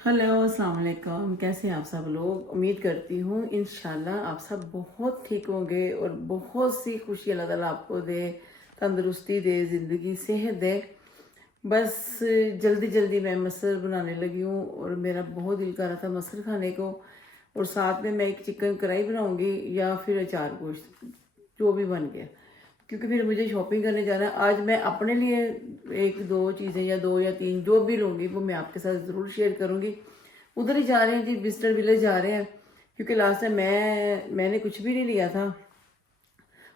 Hello अस्सलाम वालेकुम। कैसे हैं आप सब लोग? उम्मीद करती हूँ इंशाल्लाह आप सब बहुत ठीक होंगे और बहुत सी खुशी अल्लाह ताला आपको दे, तंदुरुस्ती दे, ज़िंदगी सेहत दे। बस जल्दी जल्दी मैं मसर बनाने लगी हूँ और मेरा बहुत दिल कर रहा था मसर खाने को। और साथ में मैं एक चिकन कढ़ाई बनाऊँगी या फिर अचार गोश्त, जो भी बन गया, क्योंकि फिर मुझे शॉपिंग करने जाना है। आज मैं अपने लिए एक दो चीज़ें या दो या तीन जो भी लूँगी वो मैं आपके साथ ज़रूर शेयर करूँगी। उधर ही जा रहे हैं जी, विजिटर विलेज जा रहे हैं, क्योंकि लास्ट टाइम मैंने कुछ भी नहीं लिया था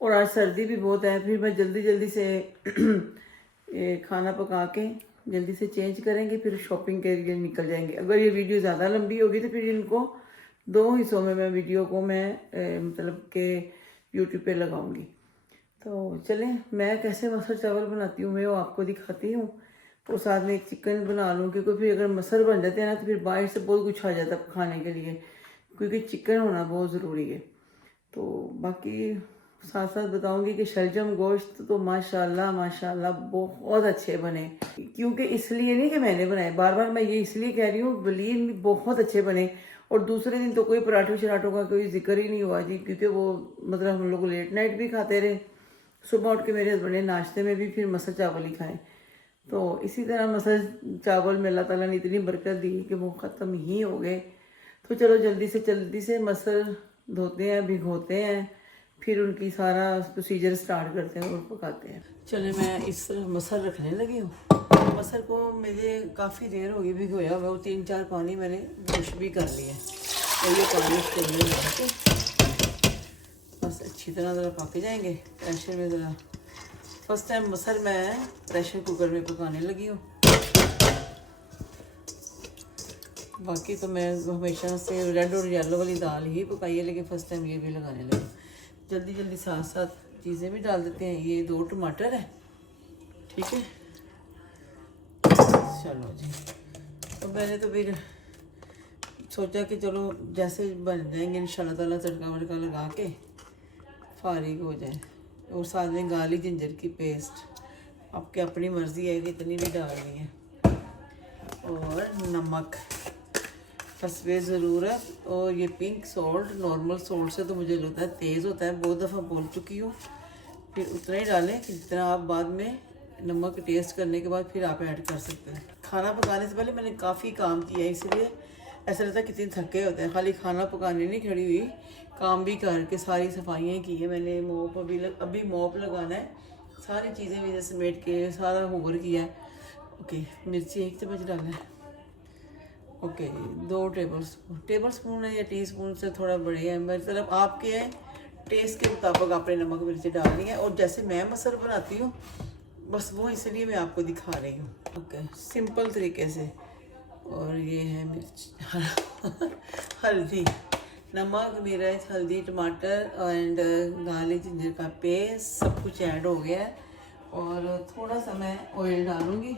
और आज सर्दी भी बहुत है। फिर मैं जल्दी जल्दी से ये खाना पका के जल्दी से चेंज करेंगे, फिर शॉपिंग के लिए निकल जाएंगे। अगर ये वीडियो ज़्यादा लंबी होगी तो फिर इनको दो हिस्सों में मैं वीडियो को मतलब के यूट्यूब पे लगाऊंगी। तो चलें, मैं कैसे मसर चावल बनाती हूँ मैं वो आपको दिखाती हूँ। और साथ में एक चिकन बना लूँ, क्योंकि फिर अगर मसर बन जाते हैं ना तो फिर बाहर से बहुत कुछ आ जाता है खाने के लिए, क्योंकि चिकन होना बहुत ज़रूरी है। तो बाकी साथ साथ बताऊंगी कि शलजम गोश्त तो माशाल्लाह माशाल्लाह बहुत अच्छे बने। क्योंकि इसलिए नहीं कि मैंने बनाए, बार बार मैं ये इसलिए कह रही हूँ, बलीन बहुत अच्छे बने। और दूसरे दिन तो कोई पराठों शराठों का कोई जिक्र ही नहीं हुआ जी, क्योंकि वो मतलब हम लोग लेट नाइट भी खाते रहे। सुबह उठ के मेरे हस्बैंड ने नाश्ते में भी फिर मसर चावल ही खाए। तो इसी तरह मसर चावल में अल्लाह ताला ने इतनी बरकत दी कि वो ख़त्म ही हो गए। तो चलो जल्दी से मसर धोते हैं, भिगोते हैं, फिर उनकी सारा प्रोसीजर स्टार्ट करते हैं और पकाते हैं। चले, मैं इस तरह मसर रखने लगी हूँ। मसर को मुझे काफ़ी देर हो गई भिगोया हुआ, वो 3-4 पानी मैंने वॉश भी कर लिए। और ये पानी इसके अंदर डाल के बस अच्छी तरह ज़रा पक जाएंगे प्रेशर में। ज़रा फर्स्ट टाइम मसर मैं प्रेशर कुकर में पकाने लगी हूँ। बाकी तो मैं हमेशा से रेड और येलो वाली दाल ही पकाई है, लेकिन फर्स्ट टाइम ये भी लगाने लगी। जल्दी जल्दी साथ साथ चीज़ें भी डाल देते हैं। ये 2 टमाटर है, ठीक है। चलो जी, तो मैंने तो फिर सोचा कि चलो जैसे बन जाएंगे इंशाल्लाह ताला तड़का वड़का लगा के फारिग हो जाए। और साथ में गाली जिंजर की पेस्ट आपकी अपनी मर्ज़ी है कि इतनी भी डालनी है। और नमक बस वे ज़रूरत। और ये पिंक सॉल्ट, नॉर्मल सॉल्ट से तो मुझे लगता है तेज़ होता है, बहुत दफ़ा बोल चुकी हूँ। फिर उतना ही डालें कि जितना आप बाद में नमक टेस्ट करने के बाद फिर आप ऐड कर सकते हैं। खाना पकाने से पहले मैंने काफ़ी काम किया है, इसलिए ऐसा लगता है कितने थके होते हैं। खाली खाना पकाने नहीं खड़ी हुई, काम भी करके सारी सफाइयाँ की है मैंने। मोप अभी मोप लगाना है, सारी चीज़ें भी समेट के सारा होवर किया है। ओके, मिर्ची 1 चम्मच डालना है। ओके, 2 टेबल स्पून है या टीस्पून से थोड़ा बड़े हैं, मतलब आपके टेस्ट के मुताबिक आपने नमक मिर्ची डालनी है। और जैसे मैं मसर बनाती हूँ बस वो इसलिए मैं आपको दिखा रही हूँ, ओके, सिंपल तरीके से। और ये है मिर्च हल्दी, नमक, मिर्च, हल्दी, टमाटर एंड गार्लिक जिंजर का पेस्ट सब कुछ ऐड हो गया है। और थोड़ा सा मैं ऑयल डालूँगी,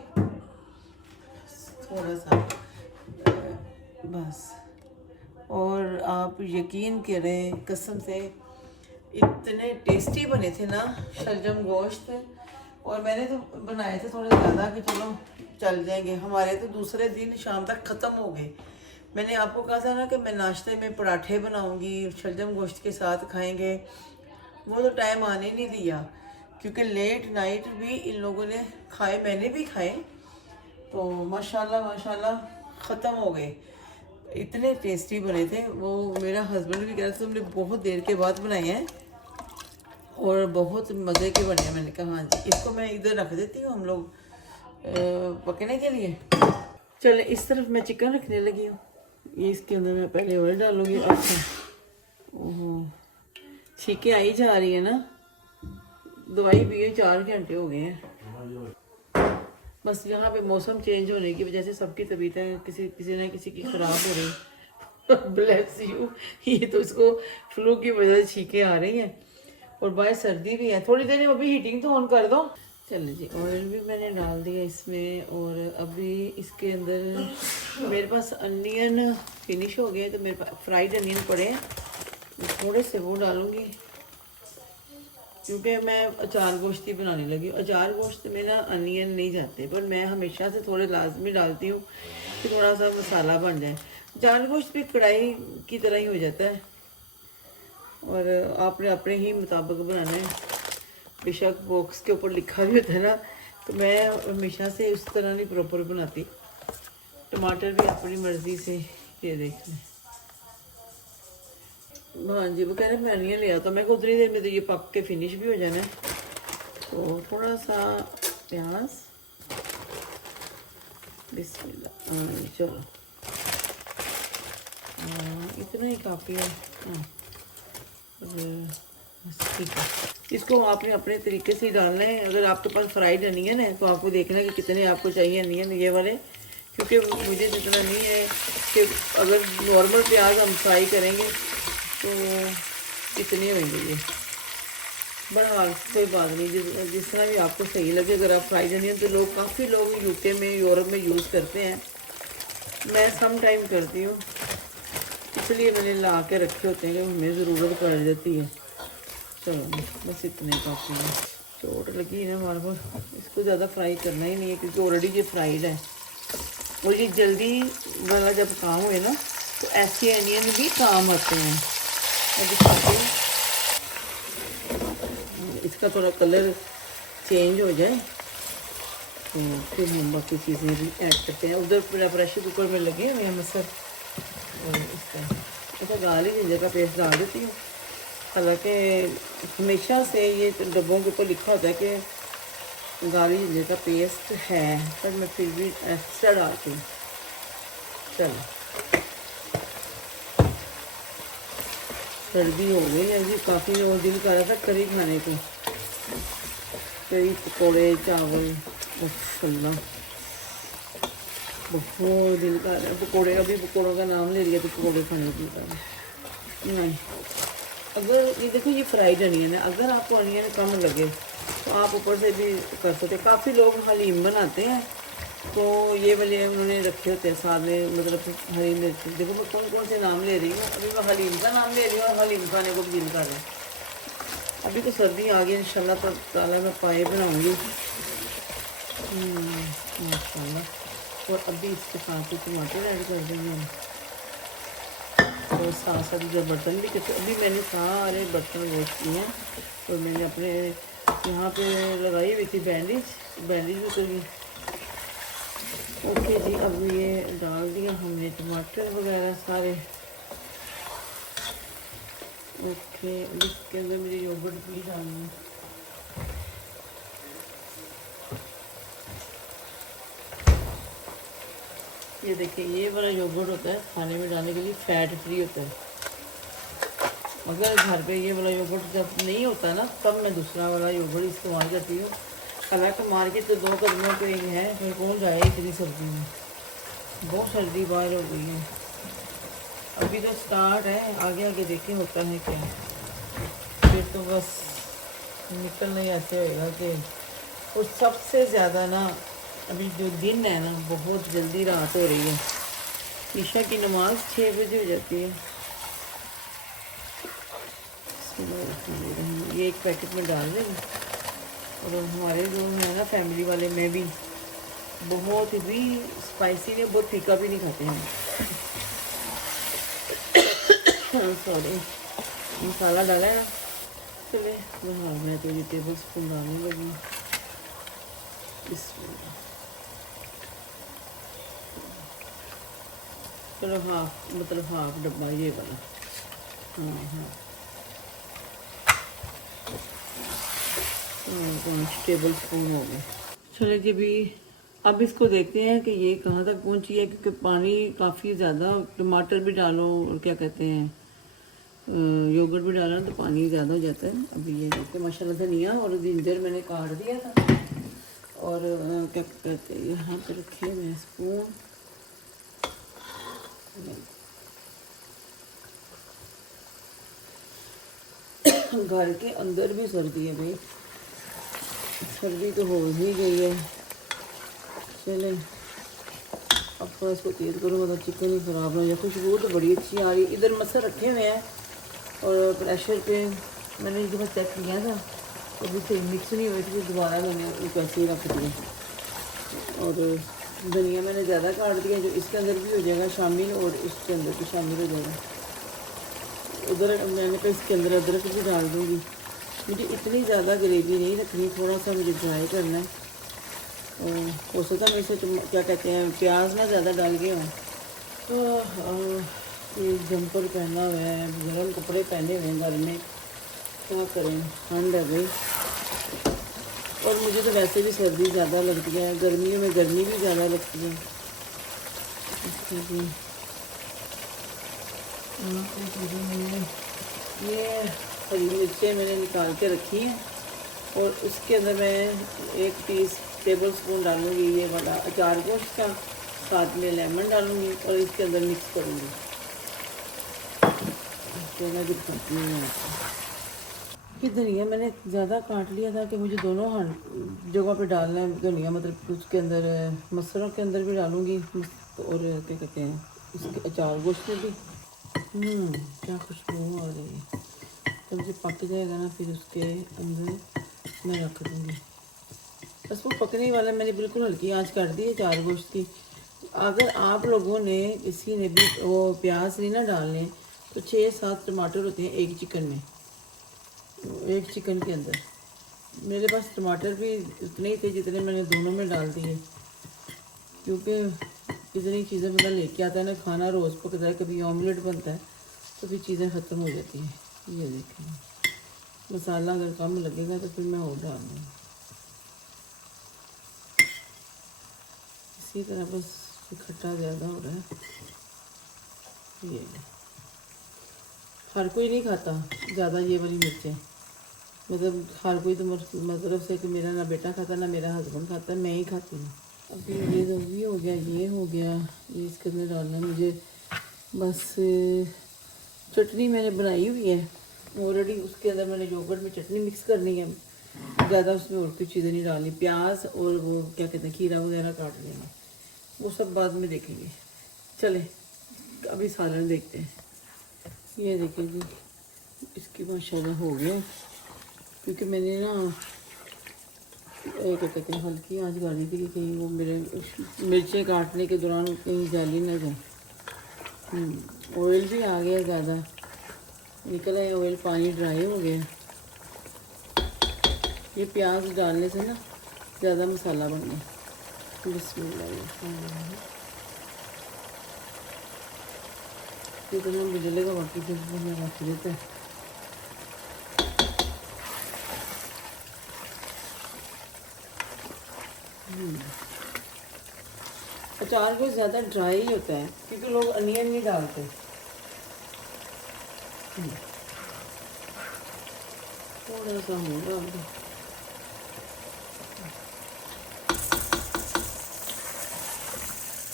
थोड़ा सा बस। और आप यकीन करें कसम से, इतने टेस्टी बने थे ना शलजम गोश्त। और मैंने तो बनाए थे थोड़े ज़्यादा कि चलो चल जाएंगे, हमारे तो दूसरे दिन शाम तक ख़त्म हो गए। मैंने आपको कहा था ना कि मैं नाश्ते में पराठे बनाऊंगी, शलजम गोश्त के साथ खाएंगे। वो तो टाइम आने नहीं दिया, क्योंकि लेट नाइट भी इन लोगों ने खाए, मैंने भी खाए। तो माशाल्लाह माशाल्लाह ख़त्म हो गए, इतने टेस्टी बने थे वो। मेरा हस्बैंड भी कह रहा था तुमने बहुत देर के बाद बनाए हैं और बहुत मज़े के बने हैं। मैंने कहा हाँ जी, इसको मैं इधर रख देती हूँ हम लोग पकने के लिए। चले, इस तरफ मैं चिकन रखने लगी हूँ। ये इसके अंदर मैं पहले ऑयल डालूँगी। अच्छा, ओहो, छीके आई जा रही है ना, दवाई पिए 4 घंटे हो गए हैं। बस यहाँ पे मौसम चेंज होने की वजह से सबकी तबीयतें किसी न किसी की ख़राब हो रही। ब्लेस यू, ये तो इसको फ्लू की वजह से छीके आ रही हैं और बाहर सर्दी भी है। थोड़ी देर में अभी हीटिंग तो ऑन कर दो। चलिए जी, ऑयल भी मैंने डाल दिया इसमें। और अभी इसके अंदर मेरे पास अनियन फिनिश हो गए, तो मेरे पास फ्राइड अनियन पड़े हैं, थोड़े से वो डालूँगी, क्योंकि मैं अचार गोश्त ही बनाने लगी हूँ। अचार गोश्त में ना अनियन नहीं जाते, पर मैं हमेशा से थोड़े लाजमी डालती हूँ, कि थोड़ा सा मसाला बन जाए। जानगोश्त भी कढ़ाई की तरह ही हो जाता है और आपने अपने ही मुताबिक बनाना है। बेशक बॉक्स के ऊपर लिखा भी होता है ना, तो मैं हमेशा से उस तरह नहीं प्रॉपर बनाती। टमाटर भी अपनी मर्ज़ी से, ये देख लें। हाँ जी, वो कह रहे मैं अनियन लिया, तो मैं को उतनी देर में तो ये पक के फिनिश भी हो जाना है। तो थोड़ा सा प्याज, बिस्मिल्लाह, चलो इतना ही काफ़ी है। हाँ, ठीक है। इसको आपने अपने तरीके से ही डालना है। अगर आपके पास फ्राइड अनियन है तो आपको देखना है कि कितने आपको चाहिए अनियन ये वाले, क्योंकि मुझे जितना नहीं है कि अगर नॉर्मल प्याज हम फ्राई करेंगे तो इतने होंगे ये। बड़ा कोई बात नहीं, जिस तरह भी आपको सही लगे। अगर आप फ्राइड अनियन, तो लोग काफ़ी लोग यूके में, यूरोप में यूज़ करते हैं। मैं सम टाइम करती हूँ, इसलिए मैंने ला के रखे होते हैं कि हमें ज़रूरत पड़ जाती है। चलो बस इतने काफ़ी है। चोट लगी है ना बार बार, इसको ज़्यादा फ्राई करना ही नहीं है क्योंकि ऑलरेडी ये फ्राइड है। और ये जल्दी वाला जब काम हुए ना, तो ऐसे अनियन भी काम आते हैं। और दिखाती हूँ, इसका थोड़ा कलर चेंज हो जाए तो फिर हम बाकी चीज़ें भी ऐड करते हैं। उधर प्रेशर कुकर में लगे हुए हैं मसर, और इसका गाली जिंजर का पेस्ट डाल देती हूँ। हालांकि हमेशा से ये डब्बों के ऊपर लिखा होता है कि गाली जिंजर का पेस्ट है, पर मैं फिर भी एक्स्ट्रा डालती हूँ। चलो सर्दी हो गई है जी, काफ़ी लोग दिल कर रहा था करी खाने को, करी पकौड़े चावल, माशाल्लाह बहुत दिल कर रहा है पकौड़े का भी। पकौड़ों का नाम ले लिया तो पकौड़े खाने की नहीं। अगर ये देखो, ये फ्राइड अनियन है। अगर आपको अनियन कम लगे तो आप ऊपर से भी कर सकते हैं। काफ़ी लोग हलीम बनाते हैं तो ये वाले उन्होंने रखे होते हैं साथ में, मतलब हरी मिर्च। देखो मैं कौन कौन से नाम ले रही हूँ, अभी मैं हलीम का नाम ले रही हूँ और हलीम खाने को भी दिल कर रहा है। अभी तो सर्दी आ गई, इंशाल्लाह ताला मैं पाए बनाऊँगी माशाल्लाह। और अभी इसके साथ ही टमाटर ऐड कर देंगे हम, और साथ साथ जो बर्तन भी कितने, अभी मैंने सारे बर्तन वॉश किए हैं। और मैंने अपने यहाँ पे लगाई हुई थी बैंडेज भी करी। ओके जी, अब ये डाल दिया हमने टमाटर वगैरह सारे। ओके, अब इसके अंदर मेरी योगर्ट भी डालनी है। ये देखिए, ये वाला योगर्ट होता है खाने में डालने के लिए, फैट फ्री होता है। अगर घर पे ये वाला योगर्ट जब नहीं होता ना, तब मैं दूसरा वाला योगर्ट इस्तेमाल करती हूँ। हालांकि मार्केट तो 2 कदमों पे ही है, फिर कौन जाए इतनी सर्दी में, बहुत सर्दी बाहर हो गई है। अभी तो स्टार्ट है, आगे आगे देखें होता है क्या। फिर तो बस निकलना ही ऐसे होएगा कि। और सबसे ज़्यादा ना अभी जो दिन है ना, बहुत जल्दी रात हो रही है। ईशा की नमाज 6 बजे हो जाती है। ये एक पैकेट में डाल देंगे। और हमारे जो है ना फैमिली वाले में भी बहुत भी स्पाइसी नहीं, बहुत फीका भी नहीं खाते हैं। सॉरी, मसाला डाला है। चले मैं तो ये टेबल स्पून डालने लगी। चलो हाफ, मतलब हाफ डब्बा ये वाला। हाँ 5 टेबल स्पून हो गए। चले जी, भी अब इसको देखते हैं कि ये कहाँ तक पहुँची है, क्योंकि पानी काफ़ी ज़्यादा, टमाटर भी डालो और क्या कहते हैं योगर्ट भी डाला तो पानी ज़्यादा हो जाता है। अभी ये देखते माशाल्लाह धनिया और जिंजर मैंने काट दिया था। और क्या कहते हैं, यहाँ पे रखे हुए स्पून। घर के अंदर भी सर्दी है भाई, सर्दी तो हो ही गई है। चले अब थोड़ा इसको तेज़ करूँगा तो चिकन ही ख़राब हो जाए। खुशबू तो बड़ी अच्छी आ रही है। इधर मसर रखे हुए हैं और प्रेशर पे मैंने एक दफ़ा चेक किया था, तो अभी से मिक्स नहीं हुई थी, दोबारा मैंने एक ऐसे ही रख दिया। और धनिया मैंने ज़्यादा काट दिया, जो इसके अंदर भी हो जाएगा शामिल और इसके अंदर भी शामिल हो जाएगा। उधर मैंने तो इसके अंदर अदरक भी डाल दूँगी। मुझे इतनी ज़्यादा ग्रेवी नहीं रखनी, थोड़ा सा मुझे ड्राई करना है। और हो सकता है मैं इसे क्या कहते हैं प्याज ना ज़्यादा डाल गया हूँ। तो ये जंपर पहना हुआ है, गर्म कपड़े पहने हुए हैं घर में, क्या करें, ठंड है भाई। और मुझे तो वैसे भी सर्दी ज़्यादा लगती है, गर्मियों में गर्मी भी ज़्यादा लगती है। अच्छा जी, ये हरी मिर्चें मैंने निकाल के रखी हैं और उसके अंदर मैं 1 टेबल स्पून डालूँगी ये वाला अचार गोश्त का, साथ में लेमन डालूँगी और इसके अंदर मिक्स करूँगी। तो मैं कि धनिया मैंने ज़्यादा काट लिया था कि मुझे दोनों जगह पे डालना है धनिया, मतलब उसके अंदर मसरों के अंदर भी डालूँगी और क्या कहते हैं उसके अचार गोश्त में भी। क्या खुशबू आ रही है। जब ये पक जाएगा ना फिर उसके अंदर मैं रख दूँगी। बस वो पकने वाला मैंने बिल्कुल हल्की आंच कर दी है अचार गोश्त की। अगर आप लोगों ने किसी ने भी वो प्याज नहीं ना डालने, तो 6-7 टमाटर होते हैं एक चिकन में, एक चिकन के अंदर। मेरे पास टमाटर भी उतने ही थे जितने मैंने दोनों में डाल दिए, क्योंकि इतनी चीज़ें बंदा लेके आता है ना, खाना रोज़ पकता है, कभी ऑमलेट बनता है तो फिर चीज़ें ख़त्म हो जाती हैं। ये देखें, मसाला अगर कम लगेगा तो फिर मैं और डाल दूँगी। इसी तरह बस खट्टा ज़्यादा हो रहा है। ये हर कोई नहीं खाता ज़्यादा ये वाली मिर्चें, मतलब हर कोई तो मतलब से कि मेरा ना बेटा खाता ना मेरा हस्बैंड खाता, मैं ही खाती हूँ। अभी ये तो भी हो गया, ये हो गया, ये इसके अंदर डालना मुझे। बस चटनी मैंने बनाई हुई है ऑलरेडी, उसके अंदर मैंने योगर्ट में चटनी मिक्स करनी है, ज़्यादा उसमें और कुछ चीज़ें नहीं डालनी। प्याज और वो क्या कहते हैं खीरा वगैरह काट लेंगे, वो सब बाद में देखेंगे। चले अभी सालन देखते हैं। ये देखिए जी, इसकी माशाल्लाह हो गया, क्योंकि मैंने ना क्या कहते हैं हल्की आंच गाड़ी थी कि कहीं वो मेरे मिर्चें काटने के दौरान कहीं जाली ना जाए। ऑयल भी आ गया ज़्यादा, निकल आया ऑयल, पानी ड्राई हो गया। ये प्याज डालने से ना ज़्यादा मसाला बन गया। बिस्मिल्लाह, ये तो मैं बिजली का बाकी मैं रख देते हैं। अचार को ज़्यादा ड्राई होता है क्योंकि लोग अनियन नहीं डालते। थोड़ा सा होगा अभी।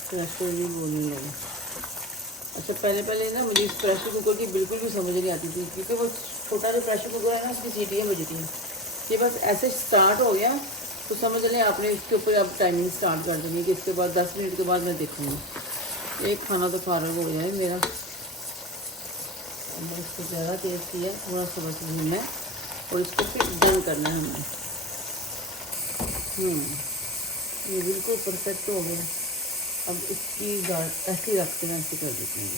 प्रेशर भी बोलने लगे। अच्छा, पहले ना मुझे इस प्रेशर कुकर की बिल्कुल भी समझ नहीं आती थी, क्योंकि वो छोटा जो प्रेशर कुकर है ना उसकी सीटियाँ बजती हैं। ये बस ऐसे स्टार्ट हो गया तो समझ लें आपने इसके ऊपर अब टाइमिंग स्टार्ट कर देंगे कि इसके बाद 10 मिनट के बाद मैं देखूँगी। एक खाना तो फारग हो जाए मेरा। इसको ज़्यादा तेज़ किया, थोड़ा सा बस भूनना है और इसको फिर डन करना है हमें। ये बिल्कुल परफेक्ट हो गया। अब इसकी दाल ऐसी रखते हैं, ऐसे कर देते हैं।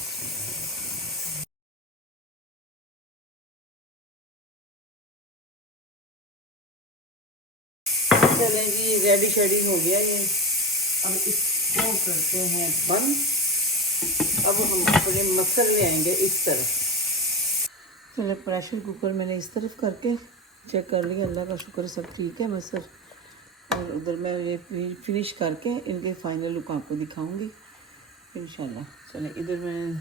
चलें जी, रेडी शेडी हो गया ये। अब इसको करते हैं बंद। अब हम अपने मसल ले आएंगे इस तरफ। चलो प्रेशर कुकर मैंने इस तरफ करके चेक कर लिया, अल्लाह का शुक्र सब ठीक है मसल। और उधर मैं ये फिनिश करके इनके फाइनल लुक आपको दिखाऊंगी इंशाल्लाह। चले इधर मैं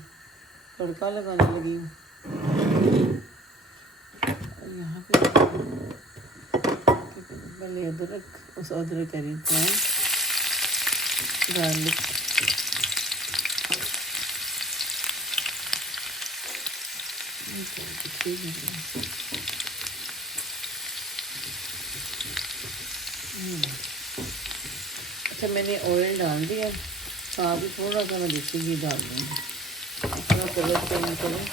तड़का लगाने लगी हूँ। यहाँ पे पहले अदरक, उस अदरक का है गार्लिक, अच्छा मैंने ऑयल डाल दिया, साथ ही थोड़ा सा मैं देसी घी डाल दूँगी अपना कलर चेंज करूँ।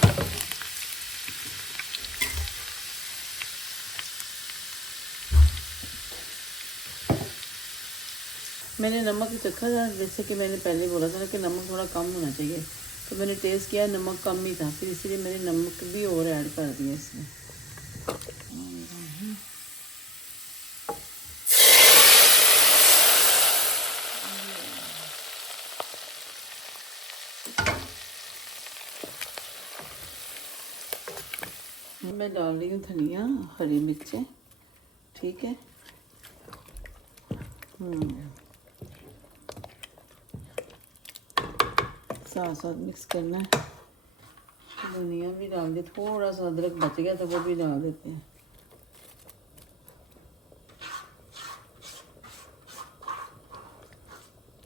मैंने नमक चखा था, जैसे कि मैंने पहले बोला था ना कि नमक थोड़ा कम होना चाहिए, तो मैंने टेस्ट किया नमक कम ही था, फिर इसीलिए मैंने नमक भी और ऐड कर दिया इसमें। मैं डाल रही हूँ धनिया, हरी मिर्चें, ठीक है। साथ साथ मिक्स करना है। धनिया भी डाल दे, थोड़ा सा अदरक बच गया तो वो भी डाल देते हैं।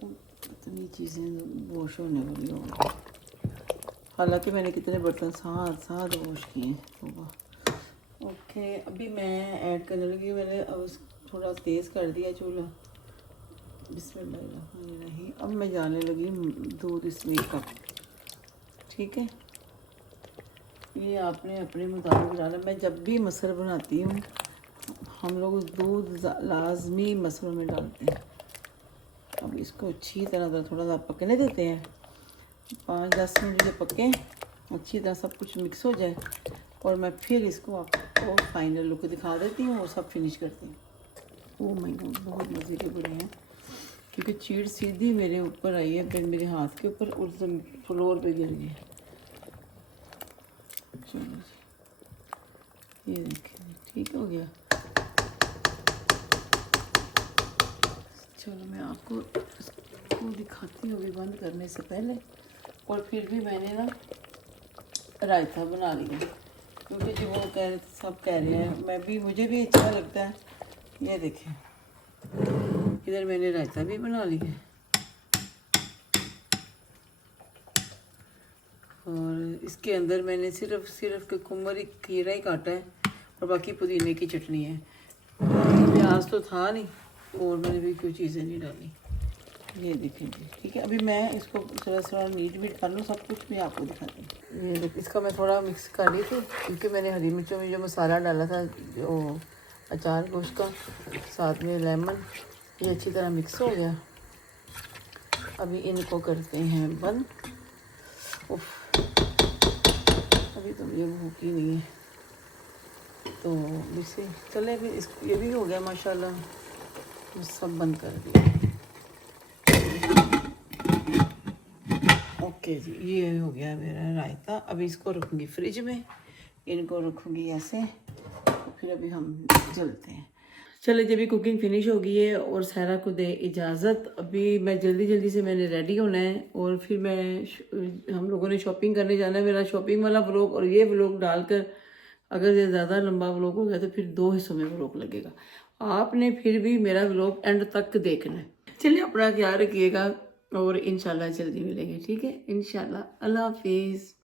इतनी चीज़ें वॉश होने वाली होंगी, हालांकि मैंने कितने बर्तन साथ साथ वॉश किए हैं। ओके, अभी मैं ऐड करने लगी, मैंने अब थोड़ा तेज़ कर दिया चूल्हा। बिस्मिल्लाहिर्रहमानिर्रहीम। अब मैं डालने लगी दूध, इसमें कप, ठीक है। ये आपने अपने मुताबिक डाला। मैं जब भी मसल बनाती हूँ हम लोग दूध लाजमी मसलों में डालते हैं। अब इसको अच्छी तरह थोड़ा सा पकने देते हैं, 5-10 मिनट जो पके, अच्छी तरह सब कुछ मिक्स हो जाए, और मैं फिर इसको आपको फाइनल लुक दिखा देती हूँ और सब फिनिश करती हूँ। ओह माय गॉड, बहुत मज़े के बड़े हैं, क्योंकि चीड़ सीधी मेरे ऊपर आई है, फिर मेरे हाथ के ऊपर और फ्लोर पे गिर गई। चलो जी, ये देखिए ठीक हो गया। चलो मैं आपको इसको दिखाती हूँ अभी बंद करने से पहले। और फिर भी मैंने ना रायता बना लिया, क्योंकि जो वो कह रहे सब कह रहे हैं, मुझे भी अच्छा लगता है। ये देखिए इधर मैंने रायता भी बना लिया, और इसके अंदर मैंने सिर्फ कुकुम्बर खीरा ही काटा है, और बाकी पुदीने की चटनी है। प्याज तो था नहीं, और मैंने भी कोई चीज़ें नहीं डाली। ये देखिए जी, ठीक है। अभी मैं इसको थोड़ा नीट भी डालूँ, सब कुछ भी आपको दिखाती हूँ। ये देखिए, इसका मैं थोड़ा मिक्स कर रही थी, क्योंकि मैंने हरी मिर्चों में जो मसाला डाला था, जो अचार गोश्त का, साथ में लेमन, ये अच्छी तरह मिक्स हो गया। अभी इनको करते हैं बंद। उफ, अभी तो मुझे भूख ही नहीं है, तो इसे चले भी, ये भी हो गया माशाल्लाह। सब बंद कर दिया। ओके जी, ये हो गया मेरा रायता। अभी इसको रखूँगी फ्रिज में, इनको रखूँगी ऐसे, फिर अभी हम चलते हैं। चले जब भी कुकिंग फिनिश हो गई है और सहरा को दे इजाज़त। अभी मैं जल्दी से मैंने रेडी होना है, और फिर हम लोगों ने शॉपिंग करने जाना है। मेरा शॉपिंग वाला व्लॉग और ये व्लॉग डालकर अगर ये ज़्यादा लंबा व्लॉग हो गया तो फिर 2 हिस्सों में व्लॉग लगेगा। आपने फिर भी मेरा व्लॉग एंड तक देखना है। चलिए, अपना ख्याल रखिएगा, और इंशाल्लाह जल्दी मिलेंगे, ठीक है, इंशाल्लाह। अल्लाह हाफिज़।